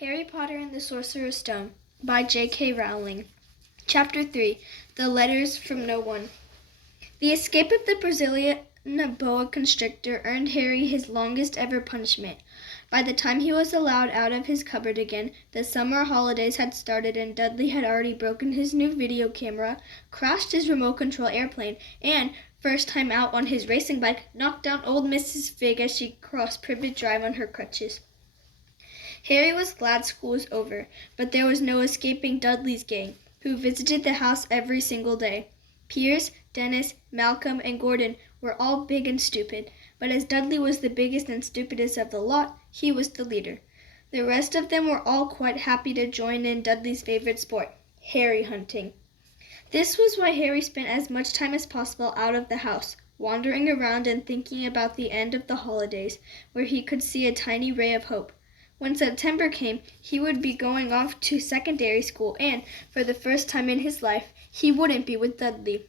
Harry Potter and the Sorcerer's Stone by J.K. Rowling. Chapter 3 The Letters from No One. The escape of the Brazilian boa constrictor earned Harry his longest ever punishment. By the time he was allowed out of his cupboard again, the summer holidays had started and Dudley had already broken his new video camera, crashed his remote control airplane, and, first time out on his racing bike, knocked down old Mrs. Figg as she crossed Privet Drive on her crutches. Harry was glad school was over, but there was no escaping Dudley's gang, who visited the house every single day. Piers, Dennis, Malcolm, and Gordon were all big and stupid, but as Dudley was the biggest and stupidest of the lot, he was the leader. The rest of them were all quite happy to join in Dudley's favorite sport, Harry hunting. This was why Harry spent as much time as possible out of the house, wandering around and thinking about the end of the holidays, where he could see a tiny ray of hope. When September came, he would be going off to secondary school and, for the first time in his life, he wouldn't be with Dudley.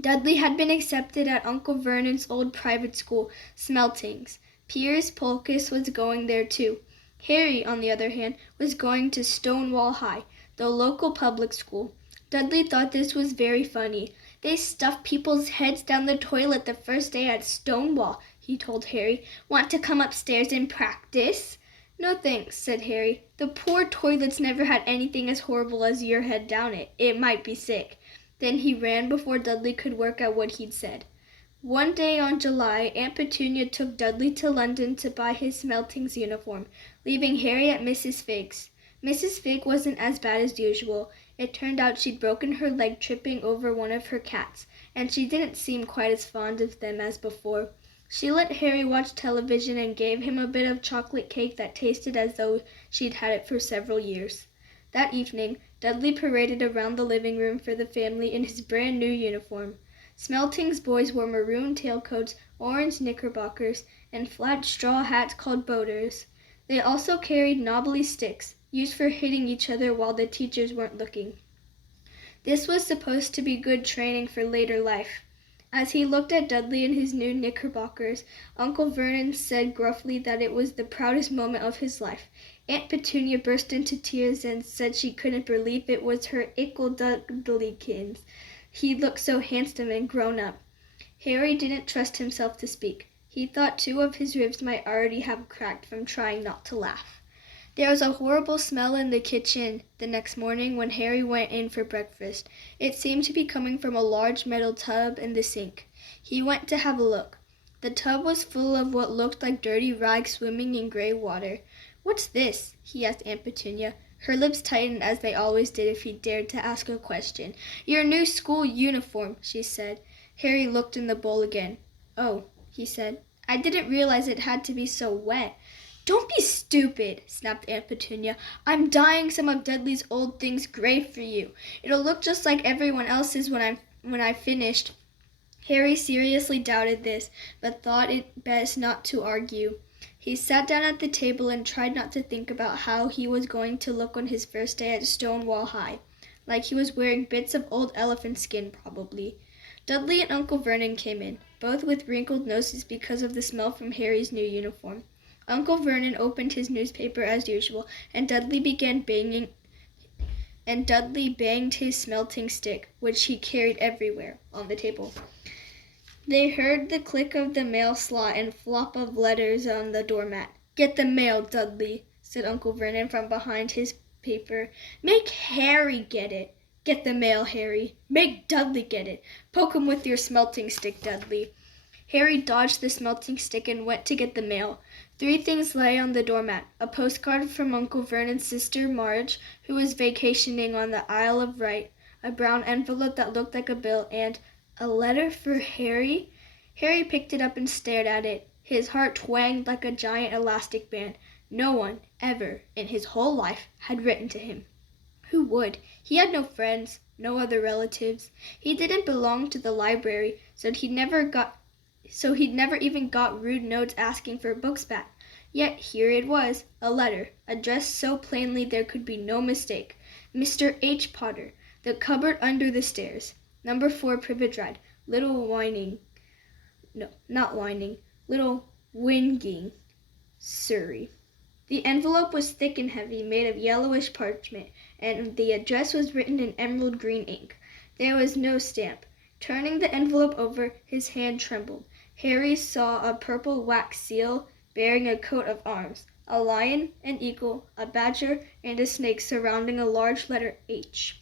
Dudley had been accepted at Uncle Vernon's old private school, Smeltings. Piers Polkiss was going there too. Harry, on the other hand, was going to Stonewall High, the local public school. Dudley thought this was very funny. They stuffed people's heads down the toilet the first day at Stonewall, he told Harry. Want to come upstairs and practice? No thanks, said Harry. The poor toilets never had anything as horrible as your head down it. It might be sick. Then he ran before Dudley could work out what he'd said. One day on July, Aunt Petunia took Dudley to London to buy his Smeltings uniform, leaving Harry at Mrs. Figg's. Mrs. Figg wasn't as bad as usual. It turned out she'd broken her leg tripping over one of her cats, and she didn't seem quite as fond of them as before. She let Harry watch television and gave him a bit of chocolate cake that tasted as though she'd had it for several years. That evening, Dudley paraded around the living room for the family in his brand new uniform. Smelting's boys wore maroon tailcoats, orange knickerbockers, and flat straw hats called boaters. They also carried knobbly sticks, used for hitting each other while the teachers weren't looking. This was supposed to be good training for later life. As he looked at Dudley in his new knickerbockers, Uncle Vernon said gruffly that it was the proudest moment of his life. Aunt Petunia burst into tears and said she couldn't believe it was her ickle Dudleykins. He looked so handsome and grown up. Harry didn't trust himself to speak. He thought 2 of his ribs might already have cracked from trying not to laugh. There was a horrible smell in the kitchen the next morning when Harry went in for breakfast. It seemed to be coming from a large metal tub in the sink. He went to have a look. The tub was full of what looked like dirty rags swimming in gray water. "What's this?" he asked Aunt Petunia. Her lips tightened as they always did if he dared to ask a question. "Your new school uniform," she said. Harry looked in the bowl again. "Oh," he said. "I didn't realize it had to be so wet." "Don't be stupid," snapped Aunt Petunia. "I'm dyeing some of Dudley's old things gray for you. It'll look just like everyone else's when I've finished." Harry seriously doubted this, but thought it best not to argue. He sat down at the table and tried not to think about how he was going to look on his first day at Stonewall High, like he was wearing bits of old elephant skin, probably. Dudley and Uncle Vernon came in, both with wrinkled noses because of the smell from Harry's new uniform. Uncle Vernon opened his newspaper as usual, and Dudley banged his smelting stick, which he carried everywhere, on the table. They heard the click of the mail slot and flop of letters on the doormat. "Get the mail, Dudley," said Uncle Vernon from behind his paper. "Make Harry get it." "Get the mail, Harry." "Make Dudley get it." "Poke him with your smelting stick, Dudley." Harry dodged the smelting stick and went to get the mail. 3 things lay on the doormat: a postcard from Uncle Vernon's sister Marge, who was vacationing on the Isle of Wight, a brown envelope that looked like a bill, and a letter for Harry. Harry picked it up and stared at it. His heart twanged like a giant elastic band. No one, ever, in his whole life, had written to him. Who would? He had no friends, no other relatives. He didn't belong to the library, so he'd never even got rude notes asking for books back. Yet here it was, a letter, addressed so plainly there could be no mistake. Mr. H. Potter, the cupboard under the stairs. Number 4 Privet Drive. Little Winging, Surrey. The envelope was thick and heavy, made of yellowish parchment, and the address was written in emerald green ink. There was no stamp. Turning the envelope over, his hand trembled. Harry saw a purple wax seal bearing a coat of arms, a lion, an eagle, a badger, and a snake surrounding a large letter H.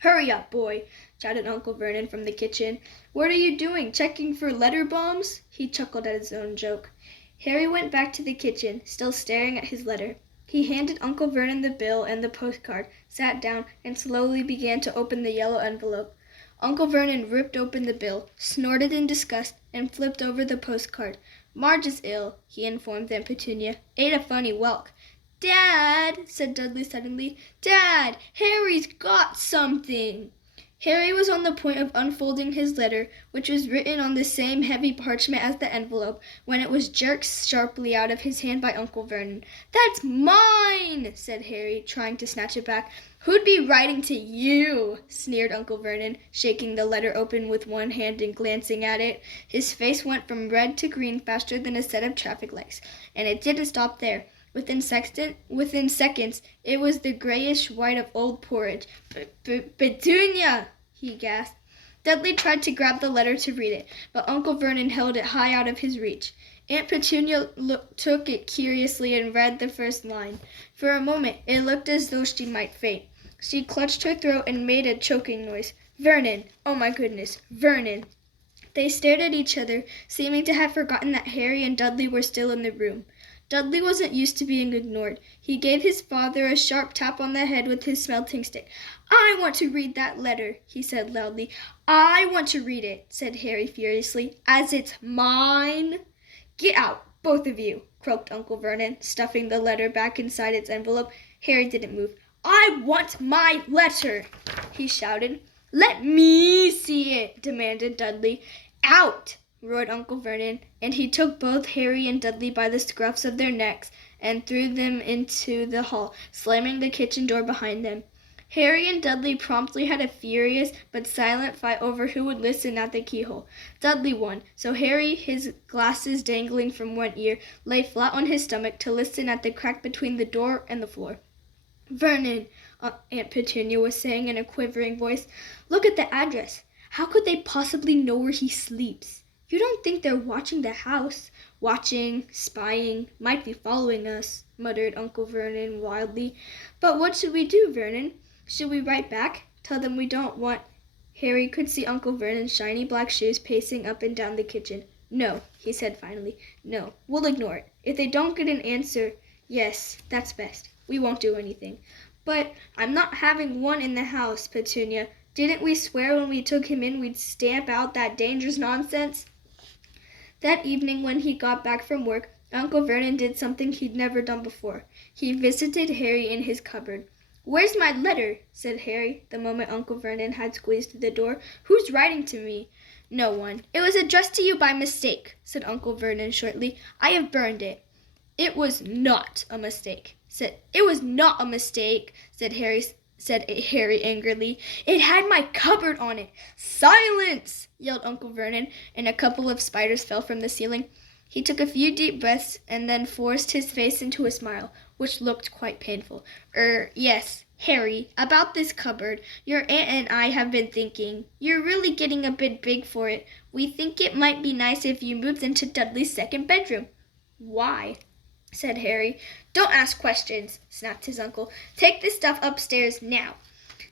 "Hurry up, boy," shouted Uncle Vernon from the kitchen. "What are you doing, checking for letter bombs?" He chuckled at his own joke. Harry went back to the kitchen, still staring at his letter. He handed Uncle Vernon the bill and the postcard, sat down, and slowly began to open the yellow envelope. Uncle Vernon ripped open the bill, snorted in disgust, and flipped over the postcard. "Marge is ill," he informed Aunt Petunia. "Ate a funny whelk." "Dad," said Dudley suddenly, "Dad, Harry's got something." Harry was on the point of unfolding his letter, which was written on the same heavy parchment as the envelope, when it was jerked sharply out of his hand by Uncle Vernon. "That's mine," said Harry, trying to snatch it back. "Who'd be writing to you?" sneered Uncle Vernon, shaking the letter open with one hand and glancing at it. His face went from red to green faster than a set of traffic lights, and it didn't stop there. Within seconds, it was the grayish white of old porridge. "Petunia!" he gasped. Dudley tried to grab the letter to read it, but Uncle Vernon held it high out of his reach. Aunt Petunia took it curiously and read the first line. For a moment, it looked as though she might faint. She clutched her throat and made a choking noise. "Vernon! Oh my goodness, Vernon!" They stared at each other, seeming to have forgotten that Harry and Dudley were still in the room. Dudley wasn't used to being ignored. He gave his father a sharp tap on the head with his smelting stick. "I want to read that letter," he said loudly. "I want to read it," said Harry furiously, "as it's mine." "Get out, both of you," croaked Uncle Vernon, stuffing the letter back inside its envelope. Harry didn't move. "I want my letter," he shouted. "Let me see it," demanded Dudley. "Out!" roared Uncle Vernon, and he took both Harry and Dudley by the scruffs of their necks and threw them into the hall, slamming the kitchen door behind them. Harry and Dudley promptly had a furious but silent fight over who would listen at the keyhole. Dudley won, so Harry, his glasses dangling from one ear, lay flat on his stomach to listen at the crack between the door and the floor. "Vernon," Aunt Petunia was saying in a quivering voice, "look at the address. How could they possibly know where he sleeps? You don't think they're watching the house?" "Watching, spying, might be following us," muttered Uncle Vernon wildly. "But what should we do, Vernon? Should we write back? Tell them we don't want—" Harry could see Uncle Vernon's shiny black shoes pacing up and down the kitchen. "No," he said finally. "No, we'll ignore it. If they don't get an answer, yes, that's best. We won't do anything." "But I'm not having one in the house, Petunia. Didn't we swear when we took him in we'd stamp out that dangerous nonsense?" That evening when he got back from work, Uncle Vernon did something he'd never done before. He visited Harry in his cupboard. "Where's my letter?" said Harry, the moment Uncle Vernon had squeezed the door. "Who's writing to me?" "No one. It was addressed to you by mistake," said Uncle Vernon shortly. "I have burned it." "It was not a mistake," said Harry angrily. "It had my cupboard on it." "Silence!" yelled Uncle Vernon, and a couple of spiders fell from the ceiling. He took a few deep breaths and then forced his face into a smile, which looked quite painful. Yes, Harry, about this cupboard. Your aunt and I have been thinking. You're really getting a bit big for it. We think it might be nice if you moved into Dudley's second bedroom." "Why?" said Harry. "Don't ask questions," snapped his uncle. "Take this stuff upstairs now."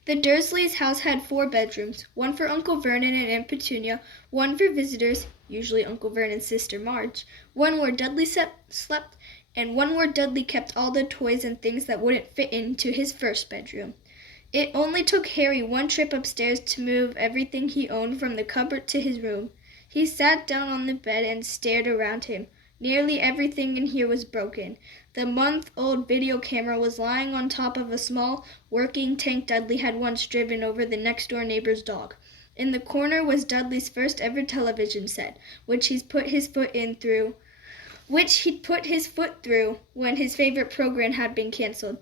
The Dursleys' house had 4 bedrooms, one for Uncle Vernon and Aunt Petunia, one for visitors, usually Uncle Vernon's sister Marge, one where Dudley slept, and one where Dudley kept all the toys and things that wouldn't fit into his first bedroom. It only took Harry one trip upstairs to move everything he owned from the cupboard to his room. He sat down on the bed and stared around him. Nearly everything in here was broken. The month-old video camera was lying on top of a small, working tank Dudley had once driven over the next-door neighbor's dog. In the corner was Dudley's first-ever television set, which he'd put his foot through when his favorite program had been canceled.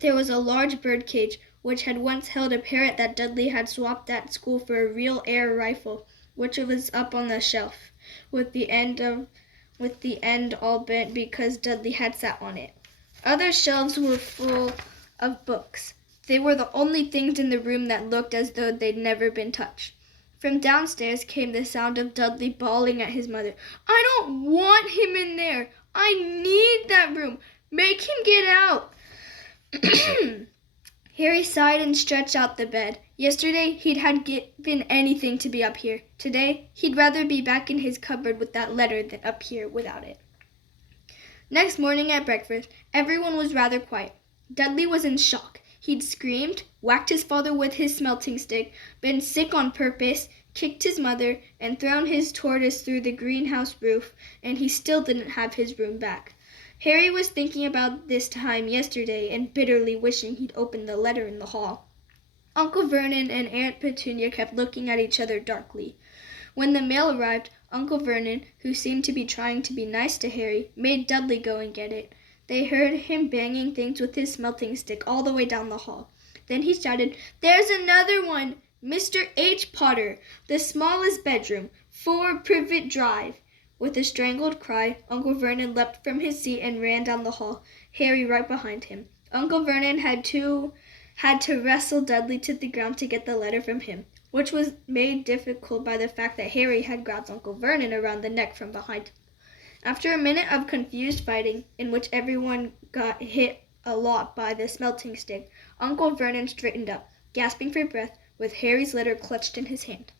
There was a large bird cage, which had once held a parrot that Dudley had swapped at school for a real air rifle, which was up on the shelf, with the end all bent because Dudley had sat on it. Other shelves were full of books. They were the only things in the room that looked as though they'd never been touched. From downstairs came the sound of Dudley bawling at his mother. "I don't want him in there. I need that room. Make him get out." Harry sighed and stretched out the bed. Yesterday, he'd had given anything to be up here. Today, he'd rather be back in his cupboard with that letter than up here without it. Next morning at breakfast, everyone was rather quiet. Dudley was in shock. He'd screamed, whacked his father with his smelting stick, been sick on purpose, kicked his mother, and thrown his tortoise through the greenhouse roof, and he still didn't have his room back. Harry was thinking about this time yesterday and bitterly wishing he'd opened the letter in the hall. Uncle Vernon and Aunt Petunia kept looking at each other darkly. When the mail arrived, Uncle Vernon, who seemed to be trying to be nice to Harry, made Dudley go and get it. They heard him banging things with his smelting stick all the way down the hall. Then he shouted, "There's another one! Mr. H. Potter, the smallest bedroom, 4 Privet Drive." With a strangled cry, Uncle Vernon leapt from his seat and ran down the hall, Harry right behind him. Uncle Vernon had to wrestle Dudley to the ground to get the letter from him, which was made difficult by the fact that Harry had grabbed Uncle Vernon around the neck from behind. After a minute of confused fighting, in which everyone got hit a lot by the smelting stick, Uncle Vernon straightened up, gasping for breath, with Harry's letter clutched in his hand.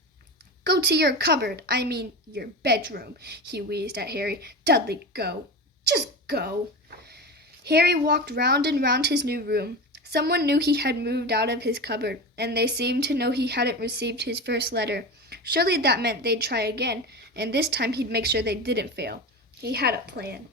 "Go to your cupboard, your bedroom," he wheezed at Harry. "Dudley, go. Just go." Harry walked round and round his new room. Someone knew he had moved out of his cupboard, and they seemed to know he hadn't received his first letter. Surely that meant they'd try again, and this time he'd make sure they didn't fail. He had a plan.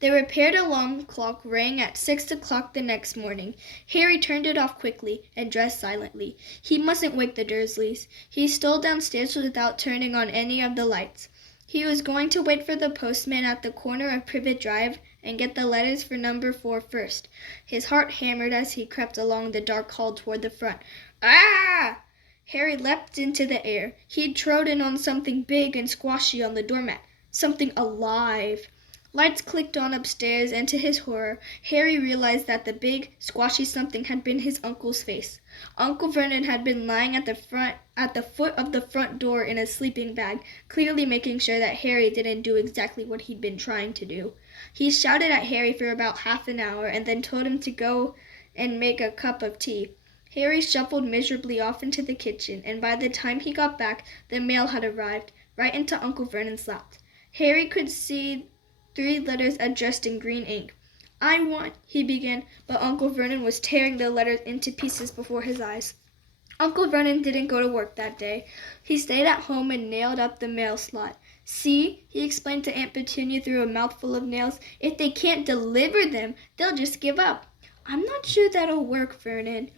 The repaired alarm clock rang at 6 o'clock the next morning. Harry turned it off quickly and dressed silently. He mustn't wake the Dursleys. He stole downstairs without turning on any of the lights. He was going to wait for the postman at the corner of Privet Drive and get the letters for number 4 first. His heart hammered as he crept along the dark hall toward the front. Ah! Harry leapt into the air. He'd trodden on something big and squashy on the doormat. Something alive. Lights clicked on upstairs, and to his horror, Harry realized that the big, squashy something had been his uncle's face. Uncle Vernon had been lying at the foot of the front door in a sleeping bag, clearly making sure that Harry didn't do exactly what he'd been trying to do. He shouted at Harry for about half an hour, and then told him to go and make a cup of tea. Harry shuffled miserably off into the kitchen, and by the time he got back, the mail had arrived, right into Uncle Vernon's lap. Harry could see 3 letters addressed in green ink. "I want," he began, but Uncle Vernon was tearing the letters into pieces before his eyes. Uncle Vernon didn't go to work that day. He stayed at home and nailed up the mail slot. "See," he explained to Aunt Petunia through a mouthful of nails, "if they can't deliver them, they'll just give up." "I'm not sure that'll work, Vernon."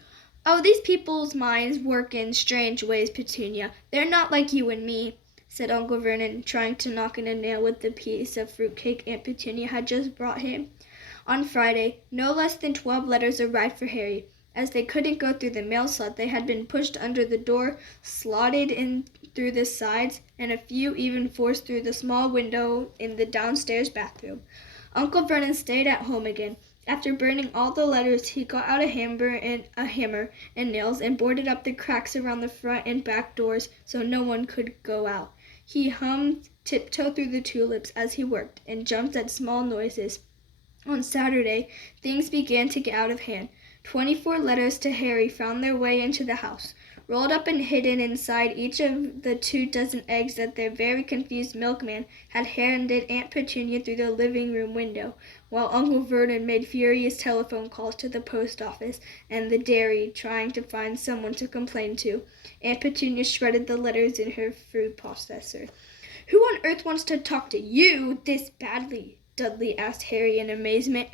"Oh, these people's minds work in strange ways, Petunia. They're not like you and me," said Uncle Vernon, trying to knock in a nail with the piece of fruitcake Aunt Petunia had just brought him. On Friday, no less than 12 letters arrived for Harry. As they couldn't go through the mail slot, they had been pushed under the door, slotted in through the sides, and a few even forced through the small window in the downstairs bathroom. Uncle Vernon stayed at home again. After burning all the letters, he got out a hammer and nails and boarded up the cracks around the front and back doors so no one could go out. He hummed "Tiptoe Through the Tulips" as he worked, and jumped at small noises. On Saturday, things began to get out of hand. 24 letters to Harry found their way into the house. Rolled up and hidden inside each of the 24 eggs that their very confused milkman had handed Aunt Petunia through the living-room window, while Uncle Vernon made furious telephone calls to the post office and the dairy, trying to find someone to complain to. Aunt Petunia shredded the letters in her food processor. "Who on earth wants to talk to you this badly?" Dudley asked Harry in amazement.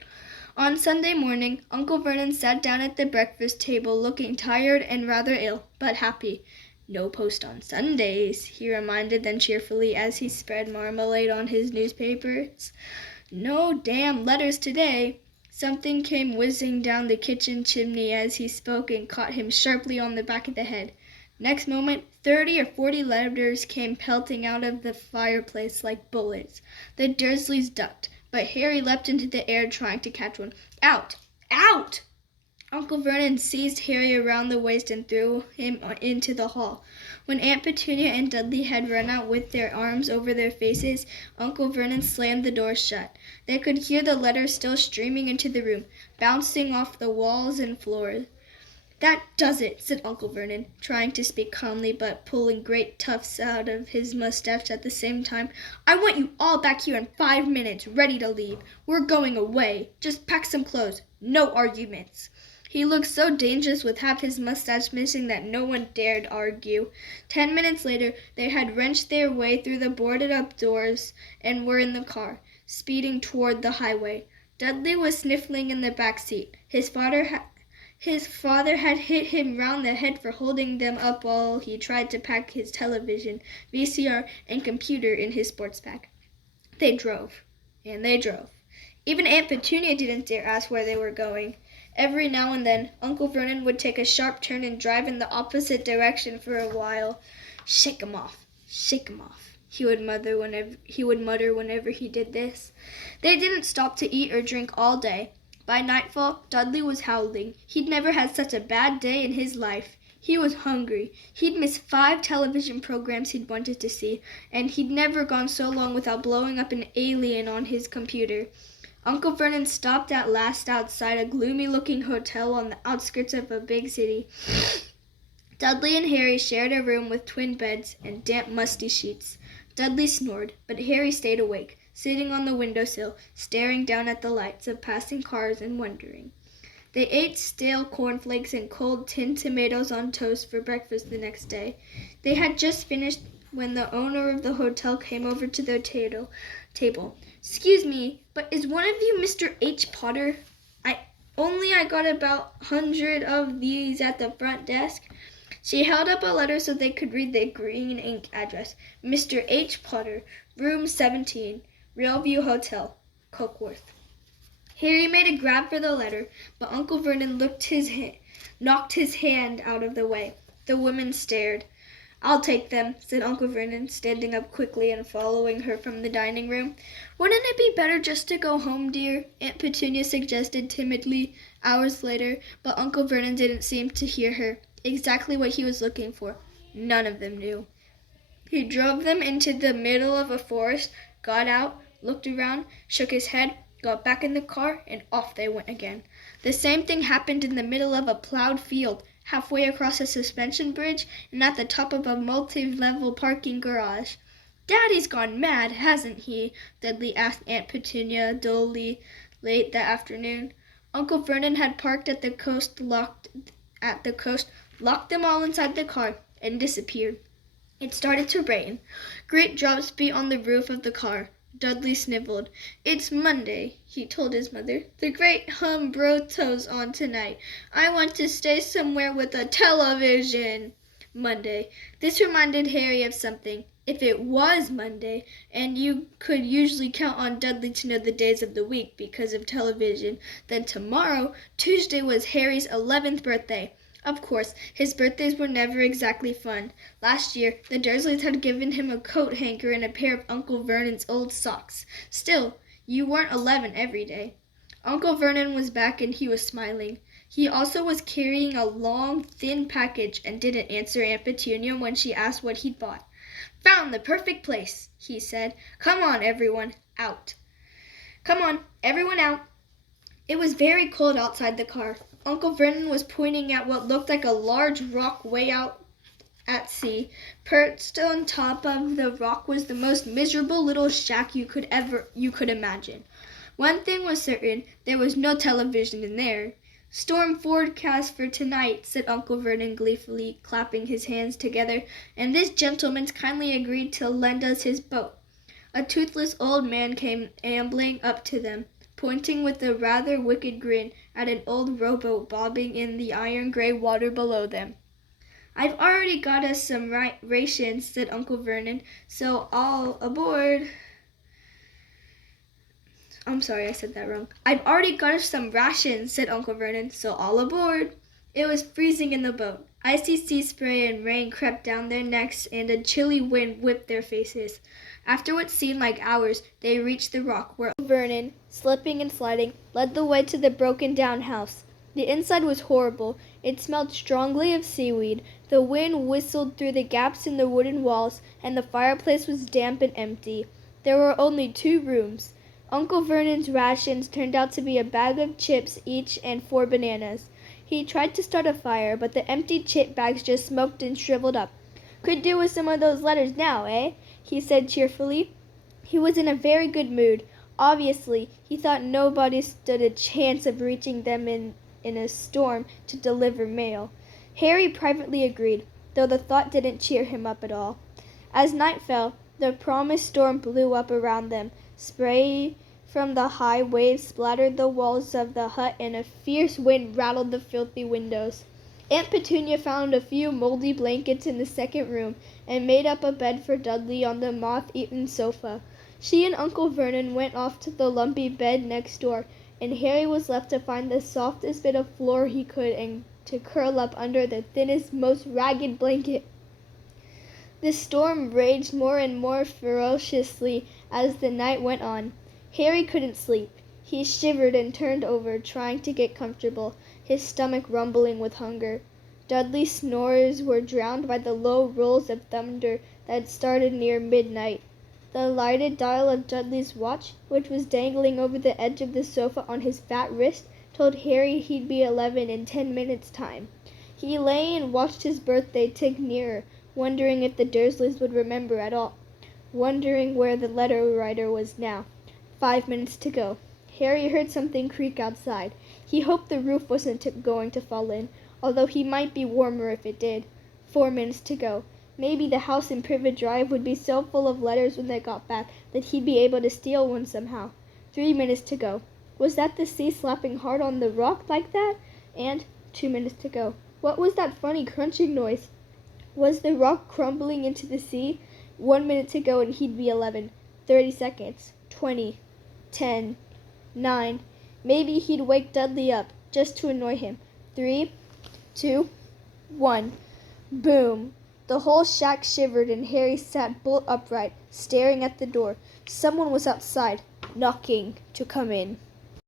On Sunday morning, Uncle Vernon sat down at the breakfast table looking tired and rather ill, but happy. "No post on Sundays," he reminded them cheerfully as he spread marmalade on his newspapers. "No damn letters today." Something came whizzing down the kitchen chimney as he spoke and caught him sharply on the back of the head. Next moment, 30 or 40 letters came pelting out of the fireplace like bullets. The Dursleys ducked, but Harry leapt into the air trying to catch one. Out! Out! Uncle Vernon seized Harry around the waist and threw him into the hall. When Aunt Petunia and Dudley had run out with their arms over their faces, Uncle Vernon slammed the door shut. They could hear the letters still streaming into the room, bouncing off the walls and floor. "That does it," said Uncle Vernon, trying to speak calmly but pulling great tufts out of his mustache at the same time. "I want you all back here in 5 minutes, ready to leave. We're going away. Just pack some clothes. No arguments." He looked so dangerous with half his mustache missing that no one dared argue. 10 minutes later, they had wrenched their way through the boarded-up doors and were in the car, speeding toward the highway. Dudley was sniffling in the back seat. His father had hit him round the head for holding them up while he tried to pack his television, VCR, and computer in his sports bag. They drove, and they drove. Even Aunt Petunia didn't dare ask where they were going. Every now and then, Uncle Vernon would take a sharp turn and drive in the opposite direction for a while. "Shake 'em off, shake 'em off," he would mutter whenever he did this. They didn't stop to eat or drink all day. By nightfall, Dudley was howling. He'd never had such a bad day in his life. He was hungry. He'd missed 5 television programs he'd wanted to see, and he'd never gone so long without blowing up an alien on his computer. Uncle Vernon stopped at last outside a gloomy-looking hotel on the outskirts of a big city. Dudley and Harry shared a room with twin beds and damp, musty sheets. Dudley snored, but Harry stayed awake, sitting on the windowsill, staring down at the lights of passing cars and wondering. They ate stale cornflakes and cold tinned tomatoes on toast for breakfast the next day. They had just finished when the owner of the hotel came over to their table. "Excuse me, but is one of you Mr. H. Potter? I got about 100 of these at the front desk." She held up a letter so they could read the green ink address. "Mr. H. Potter, room 17, Realview Hotel, Cokeworth." Harry made a grab for the letter, but Uncle Vernon knocked his hand out of the way. The woman stared. "I'll take them," said Uncle Vernon, standing up quickly and following her from the dining room. "Wouldn't it be better just to go home, dear?" Aunt Petunia suggested timidly hours later, but Uncle Vernon didn't seem to hear her. Exactly what he was looking for, none of them knew. He drove them into the middle of a forest, got out, looked around, shook his head, got back in the car, and off they went again. The same thing happened in the middle of a plowed field, halfway across a suspension bridge, and at the top of a multi-level parking garage. "Daddy's gone mad, hasn't he?" Dudley asked Aunt Petunia dully late that afternoon. Uncle Vernon had parked at the coast, locked them all inside the car, and disappeared. It started to rain. Great drops beat on the roof of the car. Dudley sniveled. "It's Monday," he told his mother. "The great Humbroto's on tonight. I want to stay somewhere with a television." Monday. This reminded Harry of something. If it was Monday, and you could usually count on Dudley to know the days of the week because of television, then tomorrow, Tuesday, was Harry's 11th birthday. Of course, his birthdays were never exactly fun. Last year, the Dursleys had given him a coat hanger and a pair of Uncle Vernon's old socks. Still, you weren't 11 every day. Uncle Vernon was back and he was smiling. He also was carrying a long, thin package and didn't answer Aunt Petunia when she asked what he'd bought. "Found the perfect place," he said. "Come on, everyone, out. Come on, everyone out." It was very cold outside the car. Uncle Vernon was pointing at what looked like a large rock way out at sea. Perched on top of the rock was the most miserable little shack you could imagine. One thing was certain, there was no television in there. "Storm forecast for tonight," said Uncle Vernon gleefully, clapping his hands together, "and this gentleman's kindly agreed to lend us his boat." A toothless old man came ambling up to them, pointing with a rather wicked grin at an old rowboat bobbing in the iron-gray water below them. "I've already got us some rations," said Uncle Vernon, "so all aboard." I'm sorry, I said that wrong. "I've already got us some rations," said Uncle Vernon, "so all aboard." It was freezing in the boat. Icy sea spray and rain crept down their necks, and a chilly wind whipped their faces. After what seemed like hours, they reached the rock where Vernon, slipping and sliding, led the way to the broken-down house. The inside was horrible. It smelled strongly of seaweed. The wind whistled through the gaps in the wooden walls, and the fireplace was damp and empty. There were only 2 rooms. Uncle Vernon's rations turned out to be a bag of chips each and 4 bananas. He tried to start a fire, but the empty chip bags just smoked and shriveled up. "Could do with some of those letters now, eh?" he said cheerfully. He was in a very good mood. Obviously, he thought nobody stood a chance of reaching them in a storm to deliver mail. Harry privately agreed, though the thought didn't cheer him up at all. As night fell, the promised storm blew up around them. Spray from the high waves splattered the walls of the hut, and a fierce wind rattled the filthy windows. Aunt Petunia found a few moldy blankets in the second room and made up a bed for Dudley on the moth-eaten sofa. She and Uncle Vernon went off to the lumpy bed next door, and Harry was left to find the softest bit of floor he could and to curl up under the thinnest, most ragged blanket. The storm raged more and more ferociously as the night went on. Harry couldn't sleep. He shivered and turned over, trying to get comfortable, his stomach rumbling with hunger. Dudley's snores were drowned by the low rolls of thunder that started near midnight. The lighted dial of Dudley's watch, which was dangling over the edge of the sofa on his fat wrist, told Harry he'd be 11 in 10 minutes' time. He lay and watched his birthday tick nearer, wondering if the Dursleys would remember at all, wondering where the letter writer was now. 5 minutes to go. Harry heard something creak outside. He hoped the roof wasn't going to fall in, although he might be warmer if it did. 4 minutes to go. Maybe the house in Privet Drive would be so full of letters when they got back that he'd be able to steal one somehow. 3 minutes to go. Was that the sea slapping hard on the rock like that? And 2 minutes to go. What was that funny crunching noise? Was the rock crumbling into the sea? 1 minute to go and he'd be 11. 30 seconds. 20. 10. 9. Maybe he'd wake Dudley up, just to annoy him. 3, 2, 1. Boom! The whole shack shivered and Harry sat bolt upright, staring at the door. Someone was outside, knocking to come in.